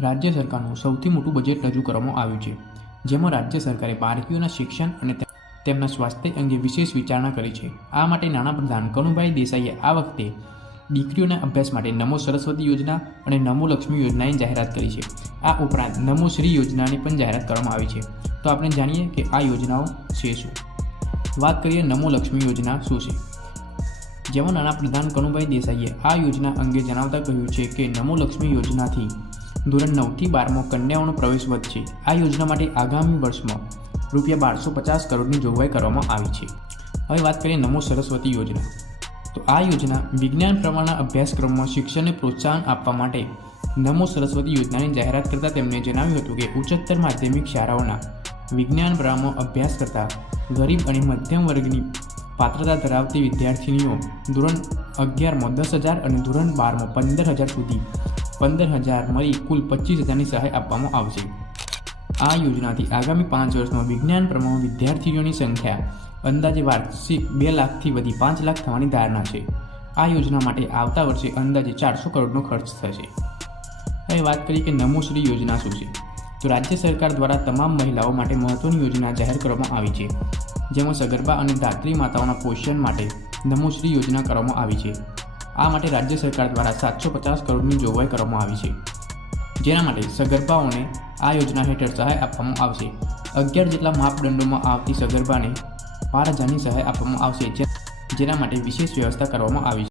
રાજ્ય સરકારનું સૌથી મોટું બજેટ રજૂ કરવામાં આવ્યું છે, જેમાં રાજ્ય સરકારે બાળકીઓના શિક્ષણ અને તેમના સ્વાસ્થ્ય અંગે વિશેષ વિચારણા કરી છે. આ માટે નાણાપ્રધાન કનુભાઈ દેસાઈએ આ વખતે દીકરીઓના અભ્યાસ માટે નમો સરસ્વતી યોજના અને નમો લક્ષ્મી યોજનાની જાહેરાત કરી છે. આ ઉપરાંત નમો શ્રી યોજનાની પણ જાહેરાત કરવામાં આવી છે. તો આપણે જાણીએ કે આ યોજનાઓ છે શું? વાત કરીએ નમો લક્ષ્મી યોજના શું છે? જેમાં નાણાપ્રધાન કનુભાઈ દેસાઈએ આ યોજના અંગે જણાવતા કહ્યું છે કે નમો લક્ષ્મી યોજનાથી ધોરણ નવથી બારમાં કન્યાઓનો પ્રવેશ વધશે. આ યોજના માટે આગામી વર્ષમાં રૂપિયા બારસો પચાસ કરોડની જોગવાઈ કરવામાં આવી છે. હવે વાત કરીએ નમો સરસ્વતી યોજના. તો આ યોજના વિજ્ઞાન પ્રમાણના અભ્યાસક્રમમાં શિક્ષણને પ્રોત્સાહન આપવા માટે નમો સરસ્વતી યોજનાની જાહેરાત કરતાં તેમણે જણાવ્યું હતું કે ઉચ્ચતર માધ્યમિક શાળાઓના વિજ્ઞાન પ્રમાણમાં અભ્યાસ કરતા ગરીબ અને મધ્યમ વર્ગની પાત્રતા ધરાવતી વિદ્યાર્થીનીઓ ધોરણ અગિયારમાં દસ હજાર અને ધોરણ બારમાં પંદર હજાર સુધી પંદર હજાર મળી કુલ પચીસ હજારની સહાય આપવામાં આવશે. આ યોજનાથી આગામી પાંચ વર્ષમાં વિજ્ઞાન પ્રમાણ વિદ્યાર્થીઓની સંખ્યા અંદાજે વાર્ષિક બે લાખથી વધી પાંચ લાખ થવાની ધારણા છે. આ યોજના માટે આવતા વર્ષે અંદાજે ચારસો કરોડનો ખર્ચ થશે. હવે વાત કરીએ કે નમોશ્રી યોજના શું છે? તો રાજ્ય સરકાર દ્વારા તમામ મહિલાઓ માટે મહત્વની યોજના જાહેર કરવામાં આવી છે. જેમાં સગર્ભા અને ધાત્રી માતાઓના પોષણ માટે નમોશ્રી યોજના કરવામાં આવી છે. આ માટે રાજ્ય સરકાર દ્વારા સાતસો પચાસ કરોડની જોગવાઈ કરવામાં આવી છે. જેના માટે સગર્ભાઓને આ યોજના હેઠળ સહાય આપવામાં આવશે. અગિયાર જેટલા માપદંડોમાં આવતી સગર્ભાને બાર હજારની સહાય આપવામાં આવશે જેના માટે વિશેષ વ્યવસ્થા કરવામાં આવી છે.